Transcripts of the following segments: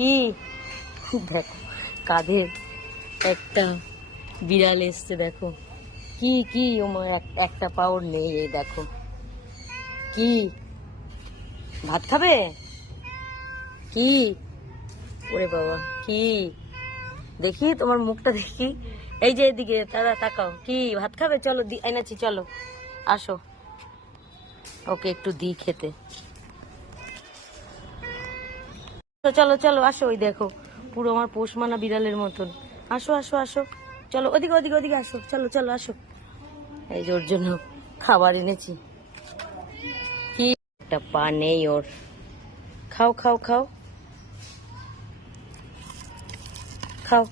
কি দেখো কাঁধে একটা বিড়াল এসছে, দেখো কি কি ওমা একটা পাওয়ার নেই। এই দেখো কি ভাত খাবে কি, ওরে বাবা কি, দেখি তোমার মুখটা দেখি, এই যে এদিকে তারা তাকাও, কি ভাত খাবে? চলো এনেছি, চলো আসো, ওকে একটু দিই খেতে। চলো চলো আসো, ওই দেখো পুরো আমার পোষ মানা বিড়ালের মতন। আসো আসো আসো, চলো ওদিকে ওদিকে ওদিকে আসো, চলো চলো আসো। এই যে ওর জন্য খাবার এনেছি। কি একটা পা নেই ওর, খাও খাও খাও খাও,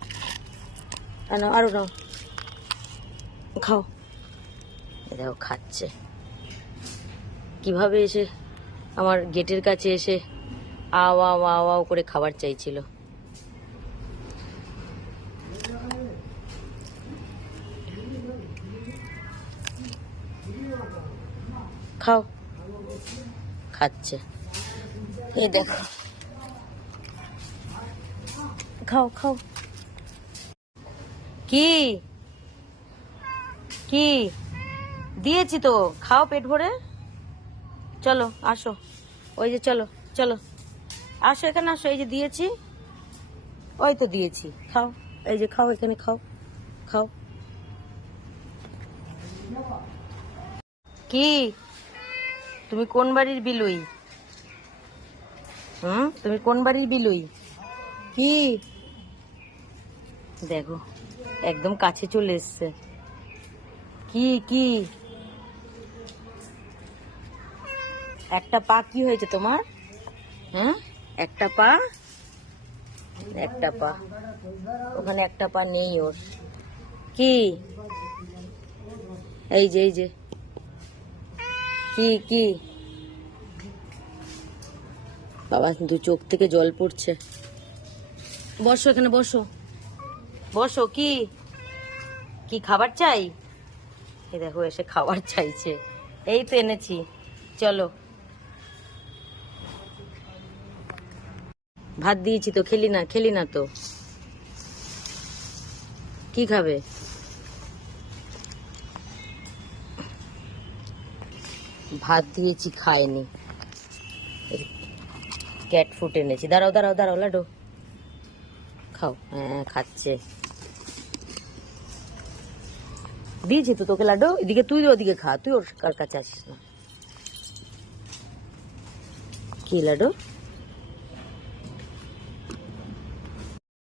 আনো আরো নাও, খাও। দেখো খাচ্ছে কিভাবে, এসে আমার গেটের কাছে এসে আও আও আও আও করে খাবার চাইছিল। খাও, খাচ্ছে, এই দেখো খাও খাও। কি কি দিয়েছি তো, খাও পেট ভরে। চলো আসো, ওই যে চলো চলো আসো, এখানে আসো, এই যে দিয়েছি, ওই তো দিয়েছি, খাও, এই যে খাও, এখানে খাও খাও। কি তুমি কোন বাড়ির বিলুই? তুমি কোন বাড়ির বিলুই? কি দেখো একদম কাছে চলে এসছে। কি কি একটা পা কি হয়েছে তোমার? হ্যাঁ একটা পা, একটা পা, ওখানে একটা পা নেই ওর। কি এই যে এই যে কি কি, বাবা দু চোখ থেকে জল পড়ছে। বসো এখানে, বসো বসো। কি কি খাবার চাই? এই দেখো এসে খাবার চাইছে, এই তো এনেছি, চলো। ভাত দিয়েছি তো, খেলি না, খেলি না তো, কি খাবে? ভাত দিয়েছি খায়নি, ক্যাট ফুড এনেছি, দাঁড়াও দাঁড়াও দাঁড়াও লাডো, খাও। হ্যাঁ খাচ্ছে, দিয়েছি তো তোকে লাডো, এদিকে তুই ওদিকে খা, তুই ওর কাছে আসিস না। কি লাডো?